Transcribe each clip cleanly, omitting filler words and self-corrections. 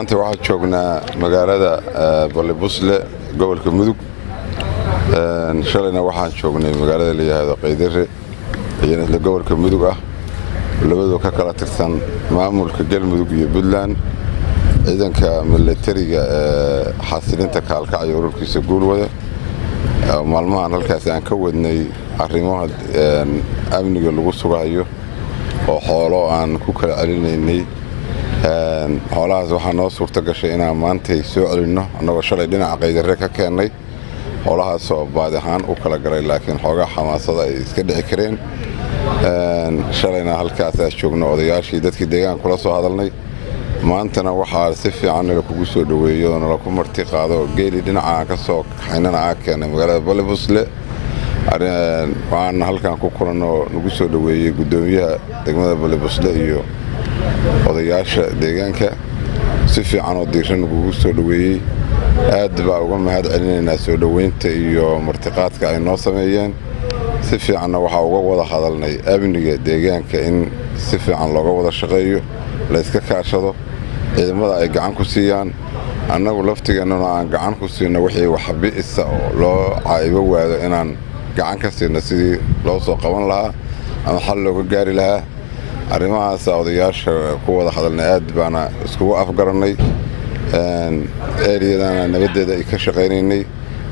maanta waxaan joognaa magaalada Balibusle gobolka Mudug shalayna waxaan joognay magaalada la yiraahdo Qaydare ee gobolka Mudug ah labadoo ka kala tirsan maamulka Galmudug iyo Puntland ciidanka militariga xasilinta kaalkacyo ururkiisa guulwada maalmahan halkaas aan ka wadnay arrimaha amniga lagu sugayo oo xoolo aan ku kala celinaynay xoolahaas waxaa noo suurta gashay inaan maanta soo celino annagoo shalay dhinaca Qaydare ka keenay xoolahaas oo baad ahaan u kala galay laakiin xoogaa xamaasada ay iska dhici kareen shalayna halkaas aan joogno odayaashii dadkii deegaanka kula soo hadalnay maantana waxaa si fiican nala kugu soo dhaweeyo nala ku marti qaado geeli dhinaca ka soo kaxaynana aan keenay magaalada Balibusle waxaan halkan ku kulano nagu soo dhaweeyay gudoomiyaha degmada Balibusle iyo odayaasha deegaanka si fiican oo diiran ugu soo dhaweeyay aad baa uga mahad celinaynaa soo dhaweynta iyo martiqaadka ay noo sameeyeen si fiicanna waxaa uga wada hadalnay amniga deegaanka in si fiican looga wada shaqeeyo la iska kaashado ciidamada ay gacan ku siiyaan annagu laftigeennana aan gacan ku siino wixii waxbi'isa oo loo caa'ibo waado inaan gacan ka siino sidii loo soo qaban lahaa ama xal looga gaari lahaa arrimahaas odayaasha ku wada hadalnay aad baana iskugu afgarannay eeriyadana nabadeeda ay ka shaqaynaynay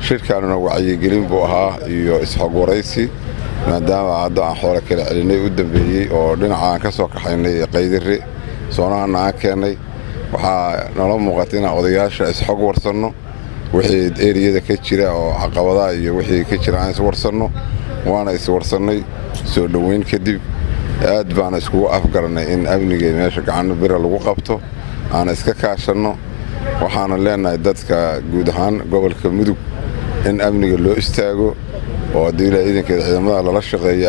shirkaanuna wacyigelin buu ahaa iyo isxog waraysi maadaama hadda aan xoolo kala celinay u dambeeyey oo dhinacaan ka soo kaxaynay Qaydare soonahana aan keenay waxaa nala muuqata inaan odayaasha isxog warsanno wixii eeriyada ka jira oo caqabadaha iyo wixii ka jira aan is warsanno waana is warsannay soo dhaweyn kadib aad baana iskugu afgarannay in amniga meesha gacan bira lagu qabto aan iska kaashanno waxaana leenahay dadka guud ahaan gobolka Mudug in amniga loo istaago oo diila ciidankeeda ciidamada lala shaqeeyo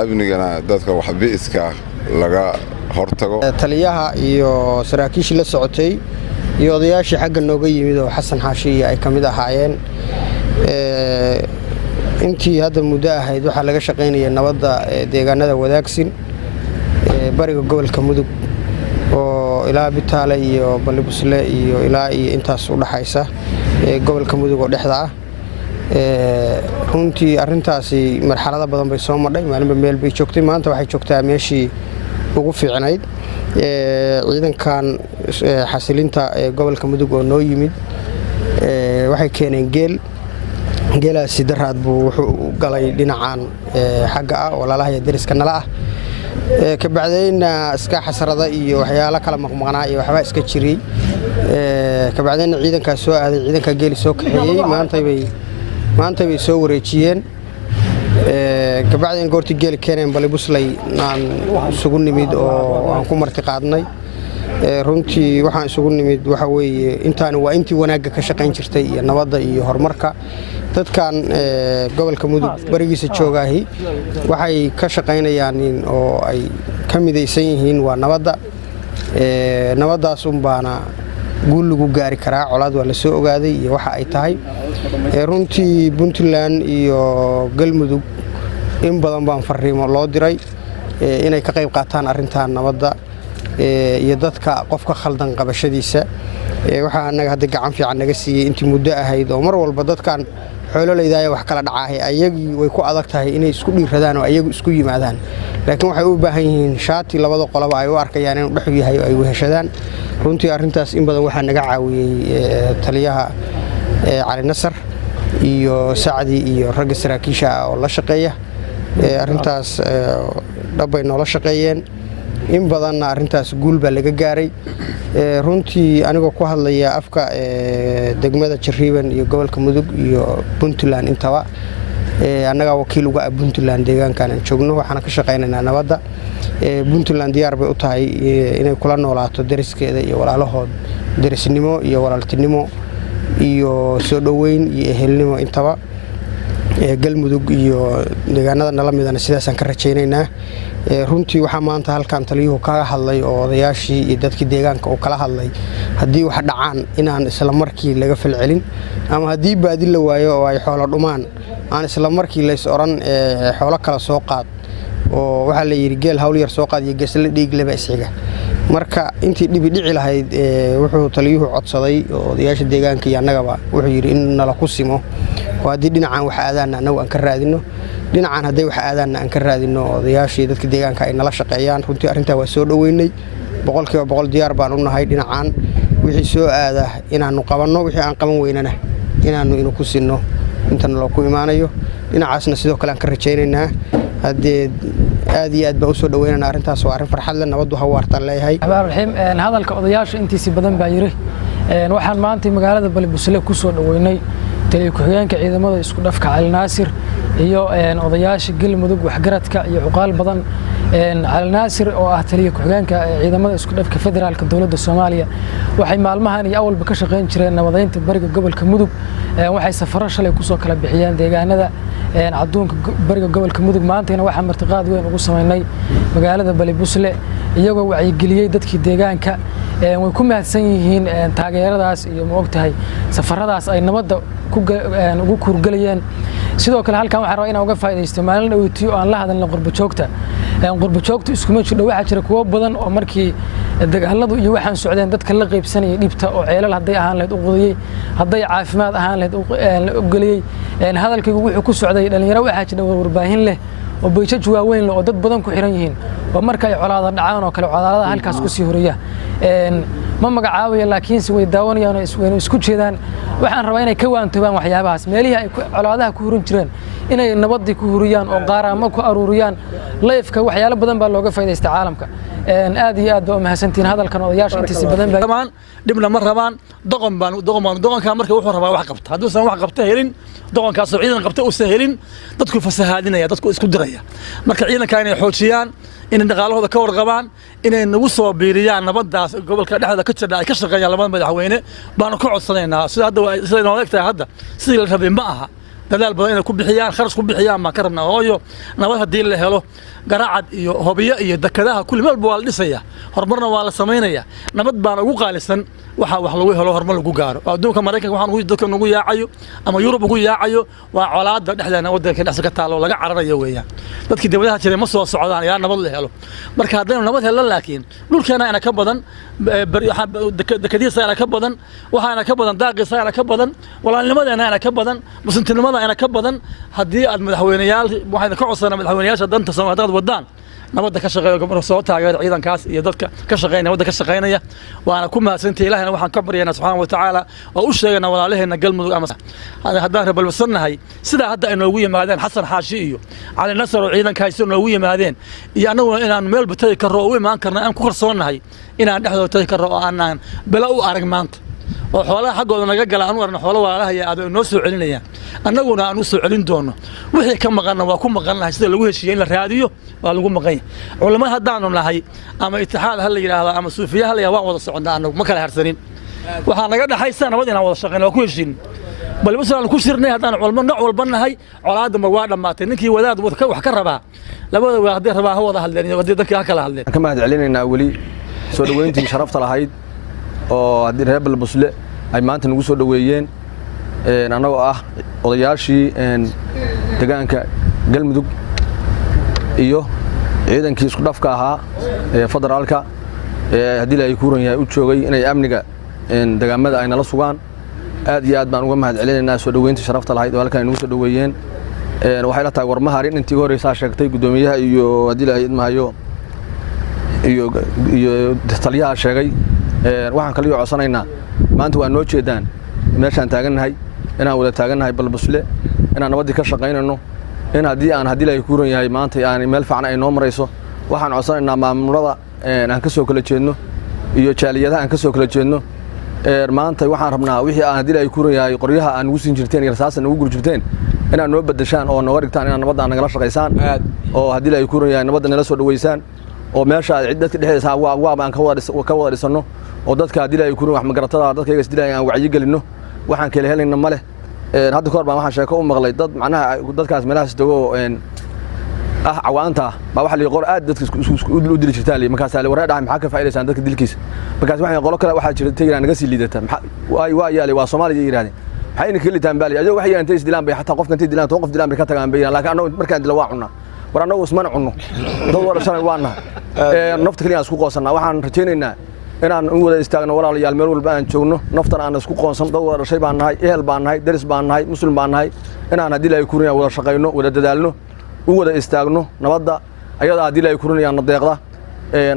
amnigana dadka waxbi'iska laga hortago taliyaha iyo saraakiishii la socotay iyo odayaashii xagga nooga yimid oo Xasan Xaashi ay kamid ahaayeen intii hadda muddo ahayd waxa laga shaqeynayay nabadda deegaanada wadaagsin bariga gobolka Mudug oo ilaa Bitaale iyo Balibusle iyo ilaa intaas u dhaxaysa gobolka Mudug oo dhexda ah runtii arintaasi marxalado badan bay soo madhay maalinba meel bay joogtay maanta waxay joogtaa meeshii ugu fiicnayd ciidankan xasilinta gobolka Mudug oo noo yimid waxay keeneen geelaasi daraad buu wuxuu galay dhinacan xagga ah walaalaha iyo dariska nala ah ka bacdayna iska xasarada iyo waxyaalo kala maqmaqnaa iyo waxba iska jiray ka bacdayna ciidanka soo aaday ciidanka geeli soo kaxeeyay maanta bay soo wareejiyeen ka bacdayna goortii geeli keeneen Balibusle aan isugu nimid oo aan ku marti qaadnay runtii waxaan isugu nimid waxa weeye intaan waa intii wanaagga ka shaqayn jirtay iyo nabadda iyo horumarka dadkan gobolka Mudug barigiisa joogaahi waxay ka shaqaynayaan oo ay ka midaysan yihiin waa nabaddaas baana guul lagu gaari karaa colaad waa la soo ogaaday iyo waxa ay tahay runtii Puntland iyo Galmudug in badan baan fariimo loo diray inay ka qayb qaataan arintan nabadda iyo dadka qofka khaldan qabashadiisa waxa anaga hadda gacan fiican naga siiyay intii muddo ahayd oo mar walba dadkan xoololeyda wax kala dhacay ayagii way ku adag tahay inay isku dhiiradaan oo ayagu isku yimaadaan laakiin waxay u baahan yihiin shaati labada qolaba ay u arkayaan inuu dhaxu yahay oo ay weheshadaan runtii arintaas in badan waxa naga caawiyay taliyaha Cali Nasar iyo Saacdi iyo rag saraakiisha oo la shaqeeya arintaas dhabay noola shaqeeyeen in badanna arintaas guul baa laga gaaray runtii anigoo ku hadlaya afka degmada Jariiban iyo gobolka Mudug iyo Puntland intaba annaga wakiil uga ah Puntland deegaankan aan joogno waxaan ka shaqeynaynaa nabadda Puntland diyaar bay u tahay inay kula noolaato dariskeeda iyo walaalahood darisnimo iyo walaaltinimo iyo soo dhaweyn iyo ehelnimo intaba Galmudug iyo deegaanada nala midana sidaas aan ka rajaynaynaa runtii waxa maanta halkan taliyuhu kaga hadlay oo odayaashii iyo dadkii deegaanka oo kala hadlay hadii wax dhacaan inaan isla markii laga falcelin ama hadii baadi la waayo oo ay xoolo dhumaan aan isla markii la is oran xoolo kala soo qaad oo waxa la yiri geel hawl yar soo qaad iyo geesla dhiig laba isxiga marka intii dhibi dhici lahayd wuxuu taliyuhu codsaday oo odayaasha deegaanka iyo annagaba wuxuu yidhi in nala ku simo oo haddii dhinacan wax aadaanna annagu aan ka raadinno dhinacan hadday wax aadaanna aan ka raadinno odayaashii dadka deegaanka ay nala shaqeeyaan runtii arrintaa waa soo dhoweynay boqolkiiba boqol diyaar baan u nahay dhinacan wixii soo aada inaannu qabanno wixii aan qaban weynana inaannu inu ku sinno inta naloo ku imaanayo dhinacaasna sidoo kale aan ka rajaynaynaa haddee aad iyo aad baa u soo dhoweynana arrintaas waa arrin farxad leh nabaddu ha waartaan leeyahay raxiim hadalka odayaasha intiisi badan baa yiri waxaan maanta magaalada Balbusle ku soo dhoweynay taliye ku-xigeenka ciidamada isku dhafka Cali Naasir iyo odayaasha Galmudug waxgaradka iyo cuqaal badan Cali Naasir oo ah taliye ku-xigeenka ciidamada isku dhafka federaalka dawladda Soomaaliya waxay maalmahan iyo awalba ka shaqeyn jireen nabadeynta bariga gobolka Mudug waxay safaro shalay ku soo kala bixiyeen deegaanada adduunka bariga gobolka Mudug maantayna waxa martiqaad weyn ugu sameynay magaalada Balbusle iyagoo wacyigeliyay dadkii deegaanka way ku mahadsan yihiin taageeradaas iyo ma ogtahay safaradaas ay nabadda ugu kurgalayeen sidoo kale halkan waxaan rabaa inaan uga faa'iideysto maalin dhaweytii oo aan la hadalno qurbajoogta iskuma jiro waxa jira kuwa badan oo markii dagaaladu iyo waxaan socdeen dadka la qaybsanayay dhibta oo ceelal haday ahaan lahayd u qodayay haday caafimaad ahaan lahayd u galiyay hadalkaygu wuxuu ku socday dhalinyaro waxa jira warbaahin leh oo bayjaj waaweyn leh oo dad badan ku xiran yihiin oo marka ay colaado dhacaan oo kale colaadada halkaas ku sii horaya ma magacaabaya laakiin si way daawanayaan oo isku jeedaan waxaan rabaa inay ka waantoobaan waxyaabahaas meelihii ay colaadaha ku hurin jireen inay nabadii ku huriyaan oo qaaraamo ku aruuriyaan leefka waxyaalo badan baa looga faa'iideystay caalamka aad iyo aad baa mahadsantiin hadalkan odayaasha intiisa badan baa dibna ma rabaan doqonka marka wuxuu rabaa wax qabta hadduu wax qabta helin doqonkaas oo ciidan qabta uu sahelin dadku fasahaadinaya dadku isku diraya marka ciidanka inay xoojiyaan in dhaqaalahooda ka warqabaan inay nagu soo biiriyaan nabadaas gobolka dhexda ka jira ay ka shaqeeyaan labada madaxweyne baanu ka codsanaynaa sida inoo egtahay hadda sidii la rabay ma aha dadaal badan inay ku bixiyaan kharash ku bixiyaan ma ka rabnaa hooyo nabad haddii la helo garacad iyo hobiyo iyo dekadaha kulli meel waa la dhisaya horumarna waa la samaynaya nabad baan ugu qaalisan waxa wax lagu helo horumar lagu gaaro adduunka Mareykanka waxaan ugu dadka ugu yaacayo ama Yurub ugu yaacayo waa colaada dhexdeena wadanka dhexda ka taalo laga cararayo weeyaan dadkii dawladaha jiray ma soo socdaan ilaa nabad la helo marka haddii nabad helo laakiin dhulkeena ana ka badan dekadiisa ana ka badan waxaana ka badan daaqisa ana ka badan walaalnimadeena ana ka badan muslimnimada ana ka badan haddii aad madaxweynayaal waxay ka codsanaa madaxweynayaasha danta Soomaaliyeed wadaan nabadda ka shaqeeyo gobol soo taageer ciidankaas iyo dadka ka shaqeynaya wadda ka shaqeynaya waana ku mahadsantahay ilaahayna waxaan ka baryaynaa subxaanahu wa ta'aala oo u sheegana walaalaheena Galmudug ama haddaan Balbusanahay sida hadda ay noogu yimaadeen Xasan Xaashi iyo Cali Nasr oo ciidankaas noogu yimaadeen iyo anaguna inaan meel batay ka roo u imaan karna aan ku qarsoonahay inaan dhexdooda tay ka roo aanan bala u arag maanta oo xoolaha xaqooda naga gala aan warna xoolo walaalaha aad noo soo celinayaan annaguna aan u soo celin doono wixii ka maqan waa ku maqanahay sida lagu heshiiyay in la raadiyo waa lagu maqan culimada haddaanu nahay ama itixaad hal yiraahdo ama suufiya hal waan wada soconnaa annagu ma kala harsanin waxa naga dhaxaysa nabad inaan wada shaqeyno ku heshiin balbusaan ku shirnay haddaan culimo nooc walba nahay colaadda ma waa dhamaatay ninkii wadaad wax ka rabaa labada waa hadii rabaa wada hadleen wadii dadka kala hadleen kama hadcelinaynaa wali soo dhaweyntii sharafta lahayd oo haddii reer Balbusle ay maanta nagu soo dhaweeyeen anagoo ah odayaashii deegaanka Galmudug iyo ciidankii isku dhafka ahaa ee federaalka haddii ay ku ran yahay u joogay inay amniga deegaamada ay nala sugaan aad iyo aad baan uga mahadcelinaynaa soo dhaweyntii sharafta lahayd oo halkan ay nagu soo dhaweeyeen waxay la tahay warmaha arin intii horeysa sheegtay gudoomiyaha iyo haddii ay idmahayo iyo taliyaha sheegay waxaan kaliya codsanaynaa maanta waa noo jeedaan meeshaan taagannahay inaan wada taagannahay Balbusle inaan nabadii ka shaqeynayno in haddii ay ku ran yahay maanta aan meel fiican ay noo marayso waxaan codsanaynaa maamulada aan ka soo kala jeedno iyo jaaliyadaha aan ka soo kala jeedno maanta waxaan rabnaa wixii aan haddii ay ku ran yahay qoryaha aan ugu siin jirteen iyo rasaasna ugu guri jirteen inaan noo bedeshaan oo nooga dhigtaan inaan nabadda nagala shaqeysaan oo haddii ay ku ran yahay nabadda nala soo dhaweysaan oo meesha cid dadka dhexdiisa waa aan ka wada dhisano oo dadka haddii ay ku ran wax magaratada dadka iyaga sidii aan wacyi gelino waxaan kale helayna male hadda ka hor baan waxaan sheeko u maqlay dad macnaha dadkaas meelahaas tago cawaanta baa waxa la qor aad dadka u dili jirtaan markaas ay wareer dhahay maxaa ka faa'iideysan dadka dilkiisa markaas waxay qolo kale waxa jirta teeyaan naga sii liidata waa yaali waa Soomaaliya yiraahdeen waxay in kale taanbaali ayo waxay intay isdilaan bay hatta qofka intay dilaan qof dilaan bay ka tagaan bay laakiin annagu markaan dila waa cunaa war annagu ismana cunno dad wada shalay waana nafta kaliya isku qoonsanaa waxaan rajaynaynaa inaan u wada istaagno walaalayaal meel walba aan joogno naftan aan isku qoonsan dad wada dhashay baan nahay ehel baan nahay daris baan nahay muslim baan nahay inaan haddii ilaahay ku runayaan wada shaqayno wada dadaalno u wada istaagno nabadda ayada haddii ilaahay ku runayaan deeqda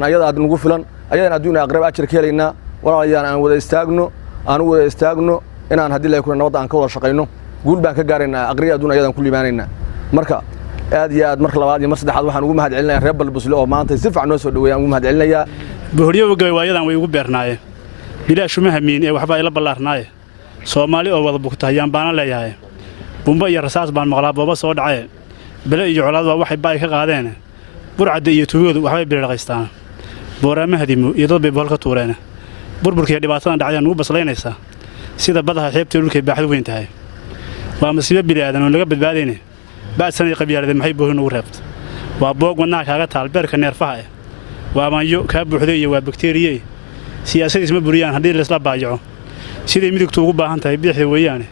ayada aad nagu filan ayadana adduunka aqrab ajir ka helaynaa walaalayaal aan wada istaagno inaan haddii ilaahay ku nabadda aan ka wada shaqayno guul baan ka gaaraynaa aqriya adduun ayadaan ku liibaanaynaa marka aad iyo aad marka labaad iyo mar saddexaad waxaan ugu mahad celinayaa reer Balbusle oo maanta si fiican noo soo dhaweeyaan ugu mahad celinayaa bohoryo gabawaayadan way ugu beernaayeen bilaash uma hamiin ee waxba ila ballaarnaaye Soomaali oo wada bugta ayaan baan leeyahay bumba iyo rasaas baan maqlaa booba soo dhacay bala iyo colaad waa waxay baay ka qaadeen burcada iyo tuugadu waxbay biiraqaystaan booramahdimo iyo dad bay boolka tuureen burburkii dhibaatadan dhacday ugu baslaynaysa sida badaha xeebta dhulka baaxad weyn tahay waa masiibo bilaadan oo laga badbaadayna baadsan qabyaalada maxay boohin ugu reebta waa boog wadnaha kaaga taal beerka neerfaha waa maanyo ka buuxday iyo waa bakteeriye siyaasadiis ma buriyaan haddii la isla baayaco sidii midugtu ugu baahan tahay bixi weeyaan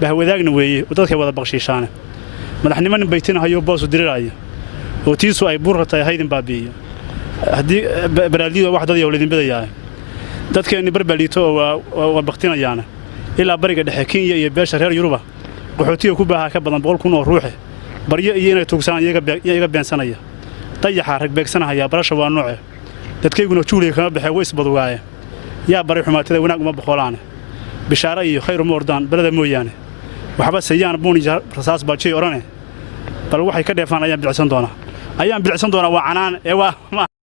bahwadaagna weeye oo dadka wada baqshiishaan madaxnimada baytinahayo boos u diriraayo oo tiisu ay burratay haydin baabiyo haddii baraadiyo wax dad yowladin badayaa dadkeeni barbaliito oo baqtinayaan ilaa bariga dhexe Kenya iyo beesha reer Yuruba qaxootiga ku baaha ka badan 100,000 oo ruux baryo iyo inay tuugsan iyaga beensanaya dayaxa rag beegsanaya barasha waa nooce dadkeyguna juuliga kama baxay way isbadugaayeen yaa bari xumaatada wanaag uma boqolaan bishaara iyo khayr moordaan balada mooyaane waxba sayaan buuni rasaas baajay orane bal waxay ka dheefaan ayaan bilicsan doonaa waa canaan ee waa